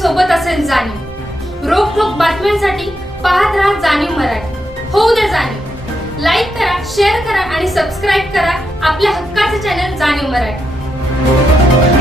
सोबत असेल जाणीव। रोखोक बातम्यांसाठी पाहत राहा जाणीव मराठी। होऊ दे जाणीव। लाईक करा, शेअर करा आणि सबस्क्राइब करा आपल्या हक्काचे चॅनल जाणीव मराठी।